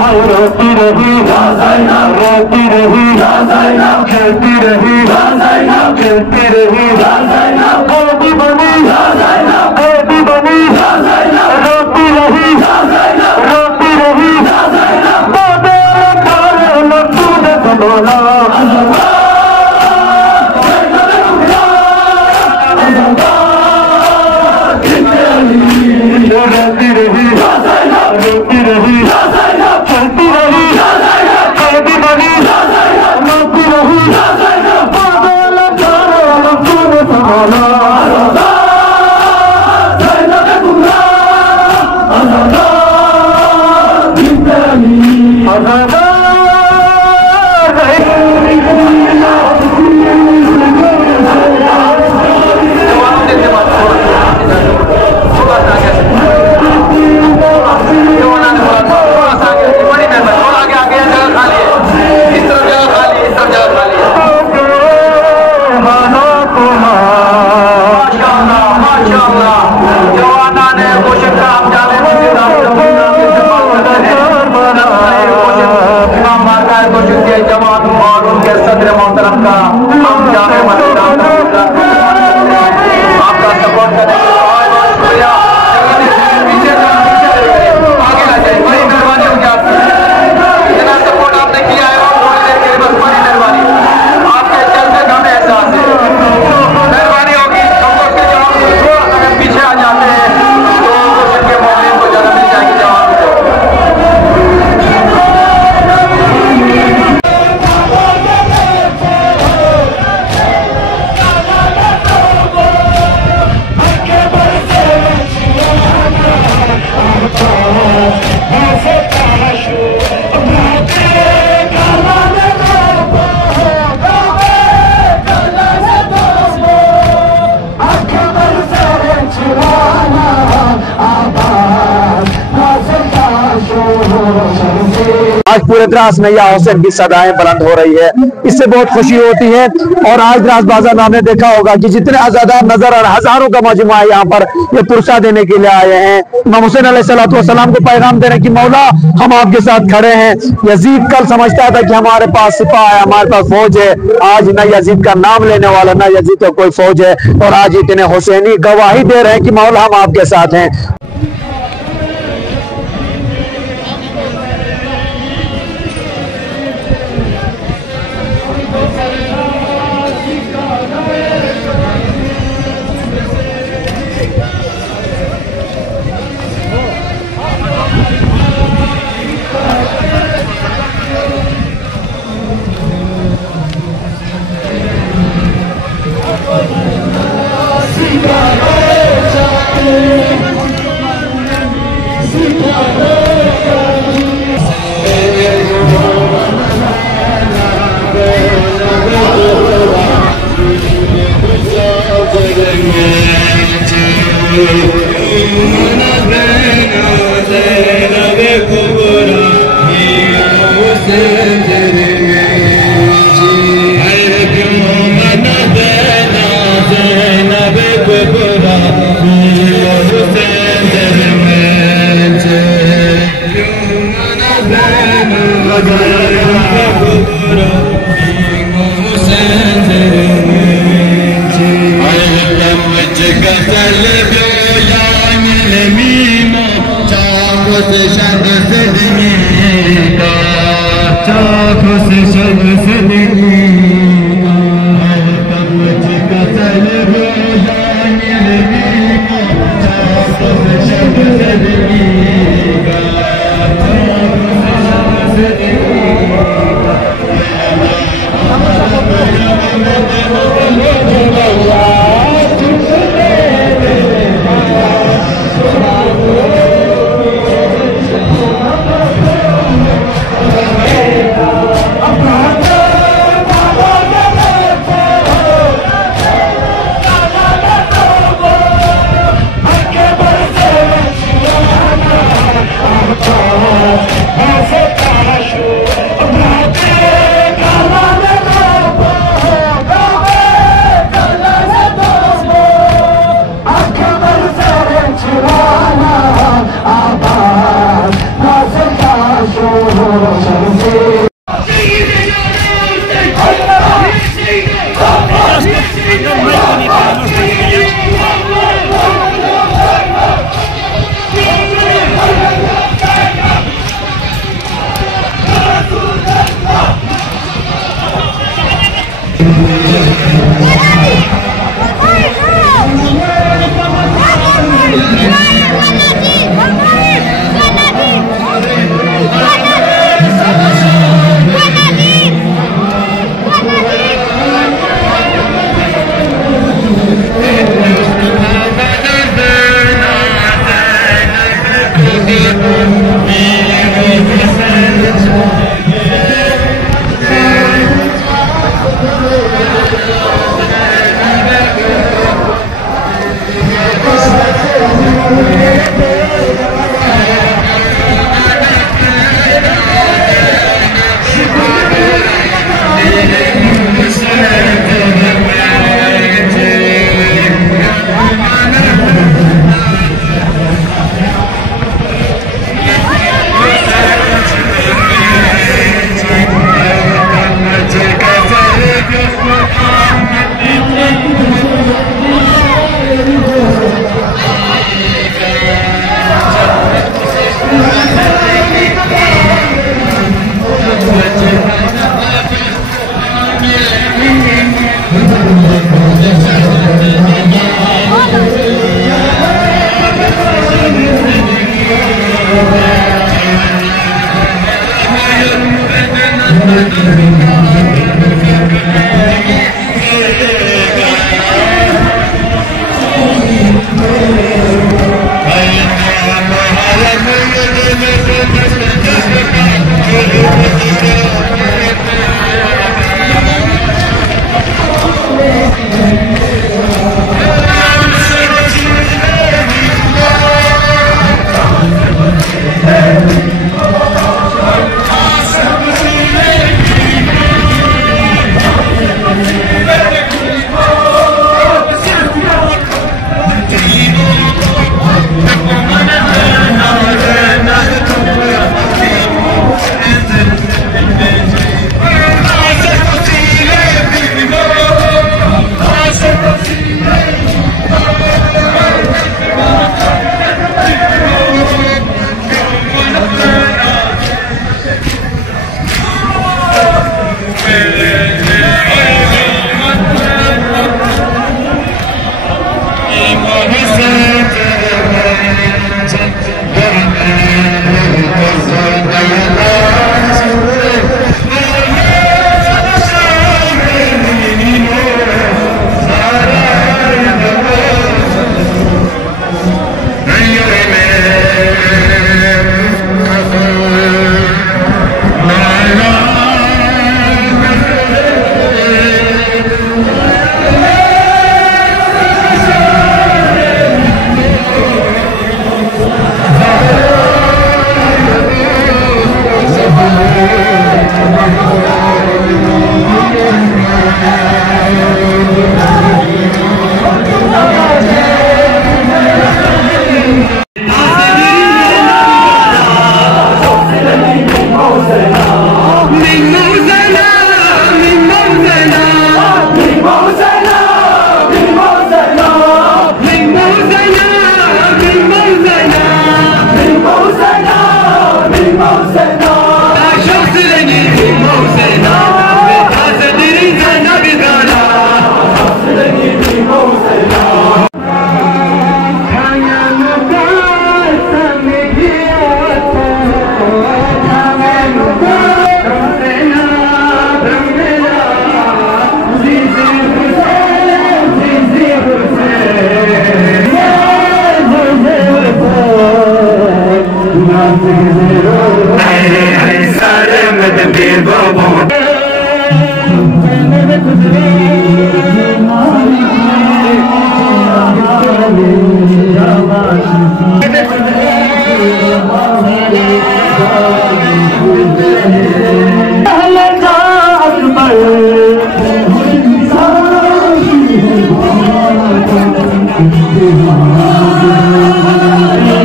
रोती रही रोती रही खेलती रही खेलती रही बेटी बनी रोती रही रोती रही तूने बोला रोती रही रोती रही चलती रही चलती रही रोती रही तूने संभाला जवान और उनके सदर मोहतरम का हम जाने आपका सपोर्ट करने के लिए बहुत बहुत शुक्रिया। पीछे आगे आ जाए, बड़ी मेहरबानी होगी आपकी। इतना सपोर्ट आपने किया है और थोड़ी देर के लिए बस बड़ी मेहरबानी आपके चलते हमें एहसास है। मेहरबानी होगी सबको जवाब अगर पीछे आ जाते हैं तो उनके मौके को जगह मिल जाएगी जवाब को। आज पूरे द्रास में या हुसैन की सदाएं बुलंद हो रही है, इससे बहुत खुशी होती है। और आज द्रास बाजार में आपने देखा होगा कि जितने आजादार नजर और हजारों का मजमा है यहाँ पर ये पुरसा देने के लिए आए हैं। इमाम हुसैन अलैहिस्सलाम को पैगाम देने की मौला हम आपके साथ खड़े हैं। यजीद कल समझता था कि हमारे पास सिपा है, हमारे पास फौज है। आज न यजीद का नाम लेने वाला न यजीद का कोई फौज है। और आज इतने हुसैनी गवाही दे रहे हैं कि मौला हम आपके साथ हैं।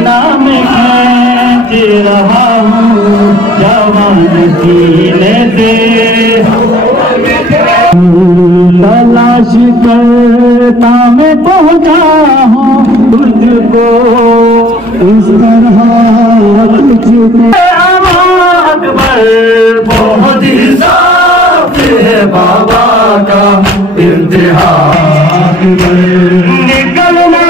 नाम खींच रहा हूँ। सीने से तलाश करता मैं पहुंचा हूँ तुझको इस तरह तुझको अकबर बहुत ही साफ है बाबा का इंतहा निकलना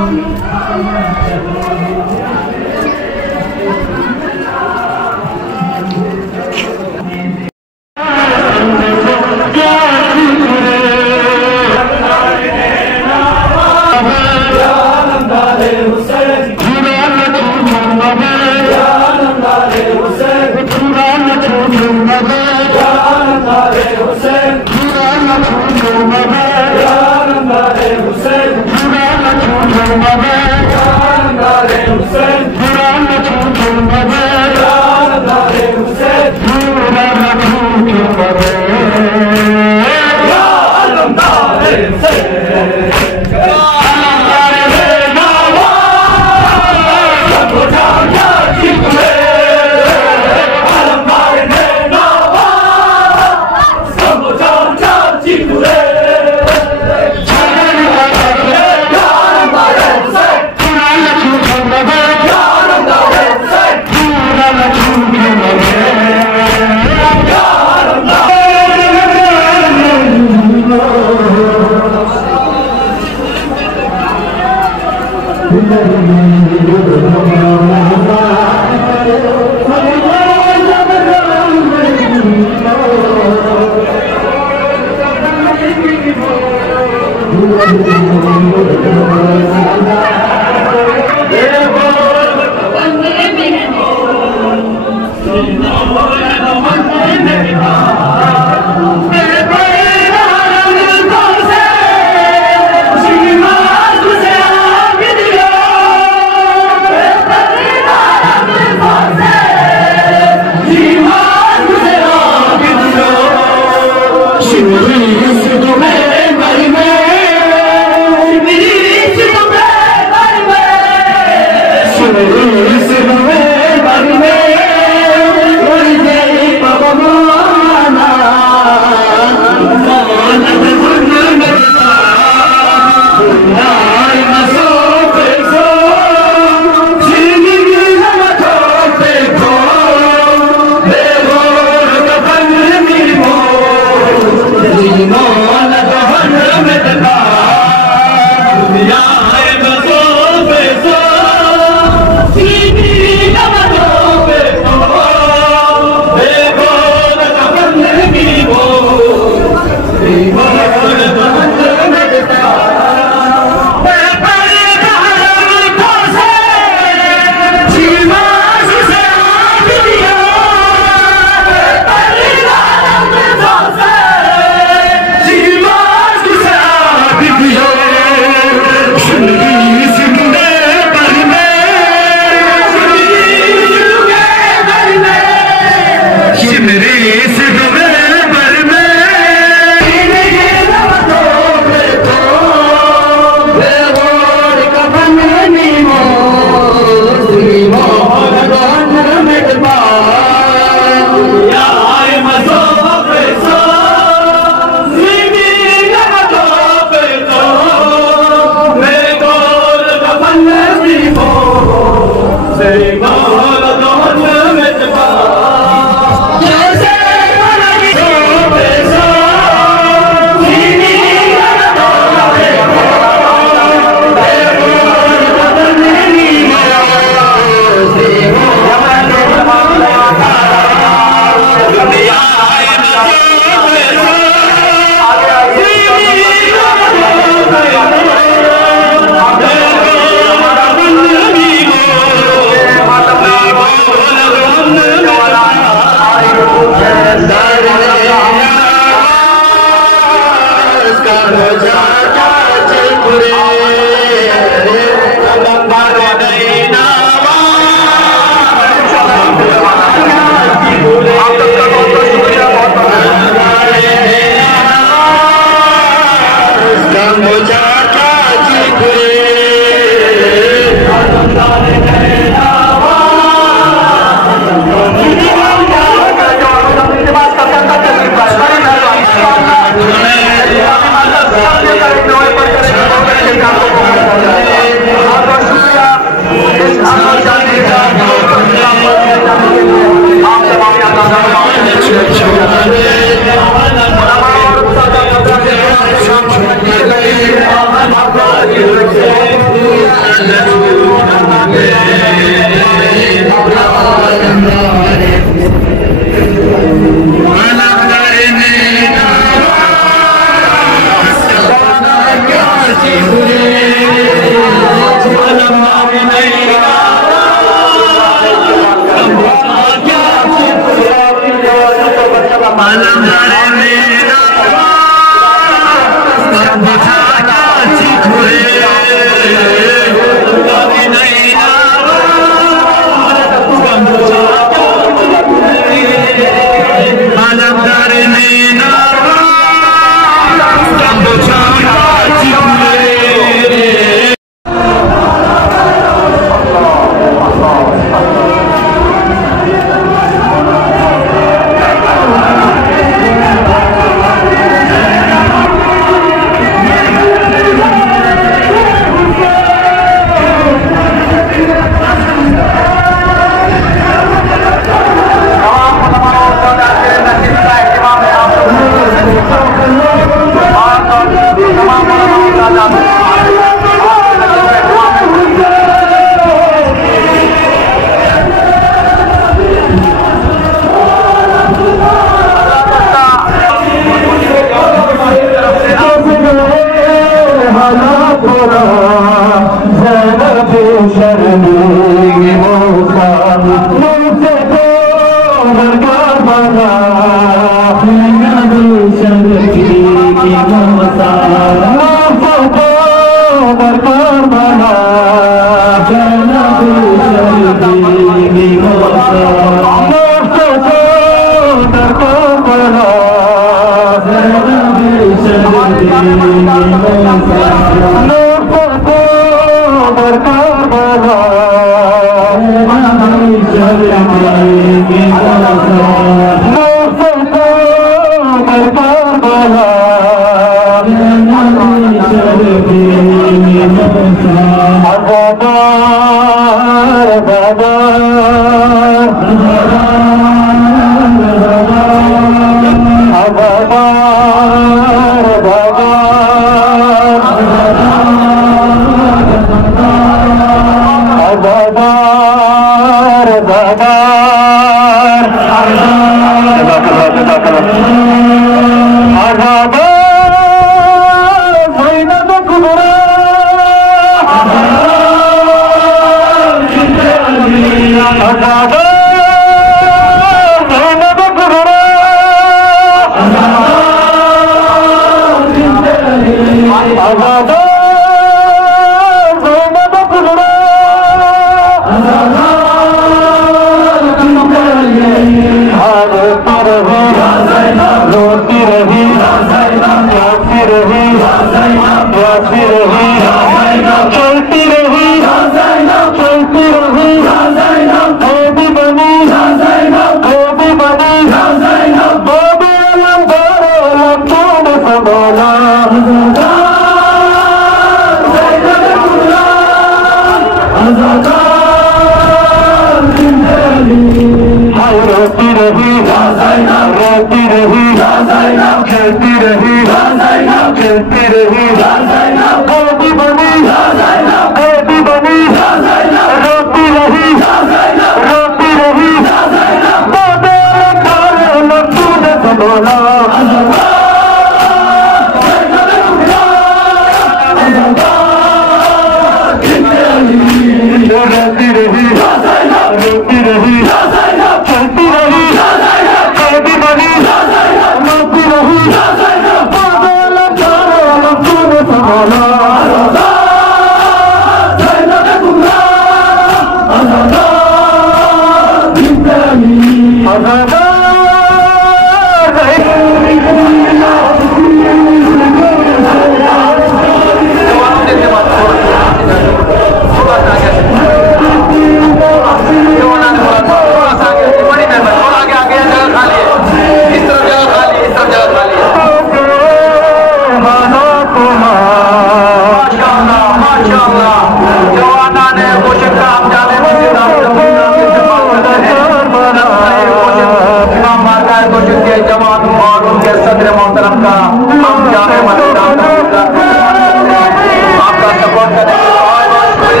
आपका सपोर्ट करने के लिए बहुत बहुत शुक्रिया।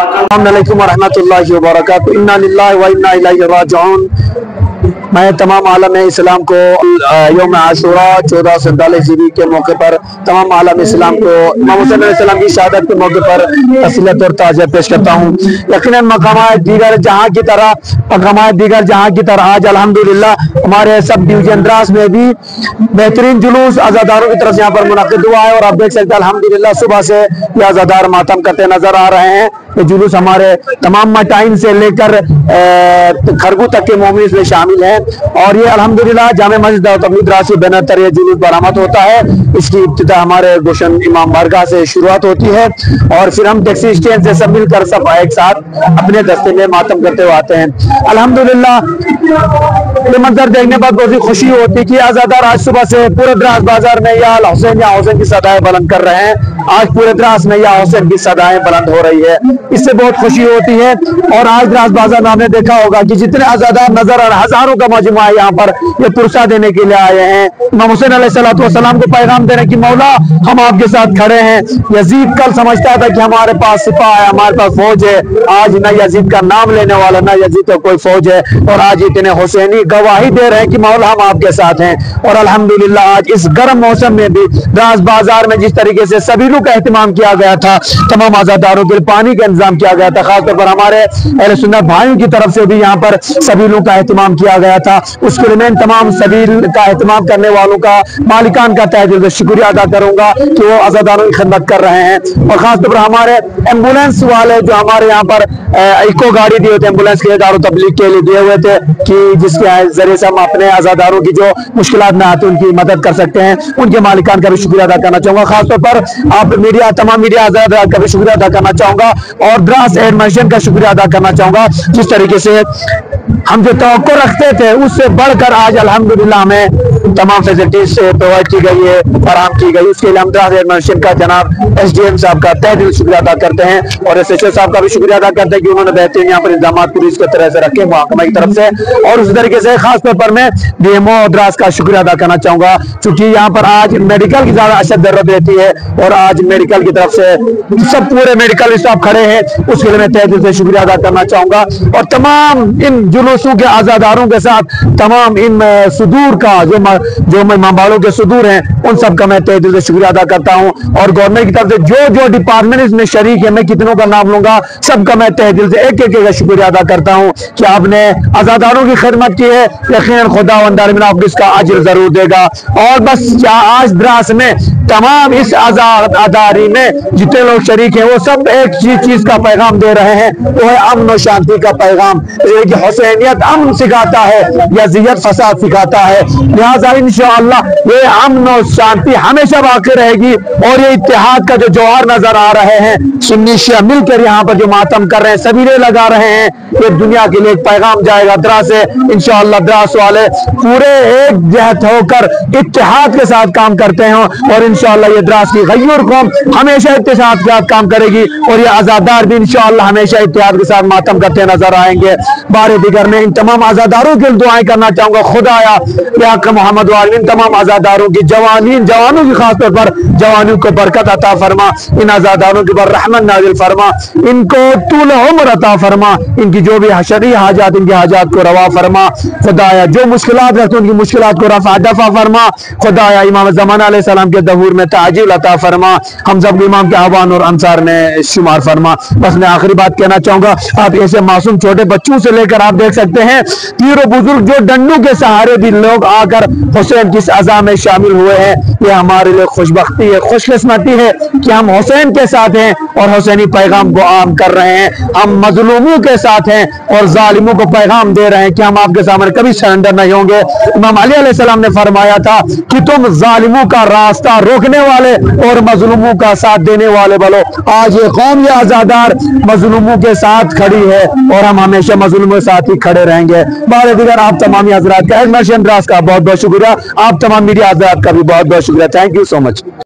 अस्सलामु अलैकुम वरहमतुल्लाहि वबरकातुहू। इन्ना लिल्लाहि व इन्ना इलैहि राजिऊन। मैं तमाम आलम इस्लाम को यौम आशूरा 1447 ईदी के मौके पर तमाम आलम इस्लाम को इमाम हुसैन अलैहिस्सलाम की शहादत के मौके पर तस्लीयत और ताज़ियत पेश करता हूँ। यकीनन मकामात दीगर जहाँ की तरह आज अल्हम्दुलिल्लाह हमारे सब डिवीजन द्रास में भी बेहतरीन जुलूस आज़ादारों की तरफ से यहाँ पर मुनक़िद हुआ है और आप देख सकते हैं अल्हम्दुलिल्लाह सुबह से ये आज़ादार मातम करते नजर आ रहे हैं। ये जुलूस हमारे तमाम मटाइन से लेकर खरगू तक के मोमिन में शामिल हैं और ये अल्हम्दुलिल्लाह जामे मस्जिद तबलीग राशि बैनर पर ये जुलूस बरामद होता है। इसकी इब्तिदा हमारे गुलशन इमाम बारगाह से शुरुआत होती है और फिर हम टैक्सी स्टैंड से सब मिलकर सब एक साथ अपने दस्ते में मातम करते हुए आते हैं। अल्हम्दुलिल्लाह ये मंजर देखने पर बहुत खुशी होती है कि आज़ादार आज सुबह से पूरे द्रास बाजार में या हुसैन की सदाएं बुलंद कर रहे हैं। आज पूरे द्रास में या हुसैन की सदाएं बुलंद हो रही है, इससे बहुत खुशी होती है। और आज द्रास बाजार में आपने देखा होगा कि जितने आज़ादार नजर आ रहे हजारों का मजमुआ है यहाँ पर ये पुरसा देने के लिए आए हैं। इमाम हुसैन अलैहिस्सलाम को पैगाम दे रहे कि मौला हम आपके साथ खड़े हैं। यजीद कल समझता था कि हमारे पास सिपाह है, हमारे पास फौज है। आज न यजीद का नाम लेने वाला न यजीद का कोई फौज है और आज इतने हुसैनी गवाही दे रहे हैं कि मौला हम आपके साथ हैं। और अल्हम्दुलिल्लाह आज इस गर्म मौसम में भी द्रास बाजार में जिस तरीके से सबीलों का एहतमाम किया गया था, तमाम आज़ादारों के लिए पानी का इंतजाम किया गया था, खासतौर पर हमारे अहले सुन्नत भाइयों की तरफ से भी यहाँ पर सबीलों का एहतमाम किया गया था। उसके लिए मैं तमाम सबील का एहतमाम करने वालों का मालिकान का तहे दिल से शुक्रिया अदा करूंगा कि वो आज़ादारों की खिदमत कर रहे हैं। और खासतौर पर हमारे एम्बुलेंस वाले जो हमारे यहाँ पर इको गाड़ी दिए थे एम्बुलेंस के दारू तबलीग के लिए दिए हुए थे कि जिसके जरिए से हम अपने आज़ादारों की जो मुश्किलात में आती है उनकी मदद कर सकते हैं, उनके मालिकान का भी शुक्रिया अदा करना चाहूंगा। खासतौर पर आप मीडिया तमाम मीडिया आज़ादार का भी शुक्रिया अदा करना चाहूंगा और द्रास एडमिशन का शुक्रिया अदा करना चाहूंगा। जिस तरीके से हम जो तवक्को रखते थे उससे बढ़कर आज अल्हम्दुलिल्लाह हमें तमाम फैसिलिटीज से प्रोवाइड की गई है, फराहम की गई। उसके लिए हम द्रास एडमिशन का जनाब SDM साहब का तहे दिल शुक्रिया अदा करते हैं और SHO साहब का भी शुक्रिया अदा करते हैं कि उन्होंने बेहतरीन यहाँ पर इंतजाम पुलिस की तरह से रखे महकमा की तरफ से। और उस तरीके से खासतौर पर मैं DMO द्रास का शुक्रिया अदा करना चाहूंगा क्योंकि यहाँ पर आज मेडिकल की ज्यादा अशद जरूरत रहती है और आज मेडिकल की तरफ से सब पूरे मेडिकल स्टाफ खड़े हैं, उसके लिए मैं तहे दिल से शुक्रिया अदा करना चाहूंगा। और तमाम इन जुलूसों के आज़ादारों के साथ तमाम इन सुदूर का जो इमाम बाड़ों के सुदूर हैं उन सब का मैं तहे दिल से शुक्रिया अदा करता हूँ। और गवर्नमेंट की तरफ से जो डिपार्टमेंट इसमें शरीक है, मैं कितनों का नाम लूंगा, सबका मैं तहे दिल से एक का शुक्रिया अदा करता हूँ कि आपने आज़ादारों की खिदमत की है। यकीनन खुदावंद आपको इसका अजर जरूर देगा। और बस आज द्रास में तमाम इस आज़ादारी में जितने लोग शरीक हैं वो सब एक चीज का पैगाम दे रहे हैं, वो है अमन और शांति का पैगाम। हुसैनियत अमन सिखाता है, यजीयत फसाद सिखाता है। लिहाजा इंशाअल्लाह ये अमन और शांति हमेशा बाकी रहेगी। और ये इत्तेहाद का जो जौहर नजर आ रहे हैं, सुन्नी शिया मिलकर यहाँ पर जो मातम कर रहे हैं, सबीरे लगा रहे हैं, ये दुनिया के लिए एक पैगाम जाएगा द्रास से। इंशाअल्लाह द्रास वाले पूरे एक जहत होकर इत्तेहाद के साथ काम करते हैं और इंशाअल्लाह ये द्रास की गयूर कौम हमेशा इत्तेहाद के साथ काम करेगी और ये आज़ादार भी इंशाअल्लाह हमेशा इत्तेहाद के साथ मातम करते नजर आएंगे। बारे दिगर में इन तमाम आज़ादारों के लिए दुआएं करना चाहूंगा। खुदाया बेहक मोहम्मद वाले इन तमाम आज़ादारों की जवानों की खासतौर पर जवानों को बरकत अता फरमा, इन आज़ादारों के ऊपर रहमत नाजिल फरमा, इनको तूल उम्र अता फरमा, इनकी जो भी शरई हाजात इनकी हाजात को रवा फरमा। खुदाया जो मुश्किलात रहते उनकी मुश्किलात को रफा दफा फरमा। खुदाया इमाम ज़माना अलैहिस्सलाम के दहूर में ताजील अता फरमा, हम सब इमाम के आवान और अंसार में शुमार फरमा। बस मैं आखिरी बात कहना चाहूंगा, आप ऐसे मासूम छोटे बच्चों से लेकर आप देख सकते हैं तीनों बुजुर्ग जो डंडों के सहारे भी लोग आकर हुसैन की इस अज़ा में शामिल हुए हैं। ये हमारे लिए खुशबख्ती है, खुशकिस्मती है कि हम हुसैन के साथ हैं और हुसैनी पैगाम को आम कर रहे हैं। हम मजलूमों के साथ हैं और जालिमों को पैगाम दे रहे हैं कि हम आपके सामने कभी सरेंडर नहीं होंगे। इमाम अली अलैहिस्सलाम ने फरमाया था कि तुम जालिमों का रास्ता रोकने वाले और मजलूमों का साथ देने वाले बनो। आज ये कौम ये आजादार मजलूमों के साथ खड़ी है और हम हमेशा मजलूमों के साथ ही खड़े रहेंगे। बार दिगर आप तमाम हजरात का बहुत बहुत शुक्रिया, आप तमाम मीडिया हजरात का भी बहुत बहुत शुक्रिया। Thank you so much.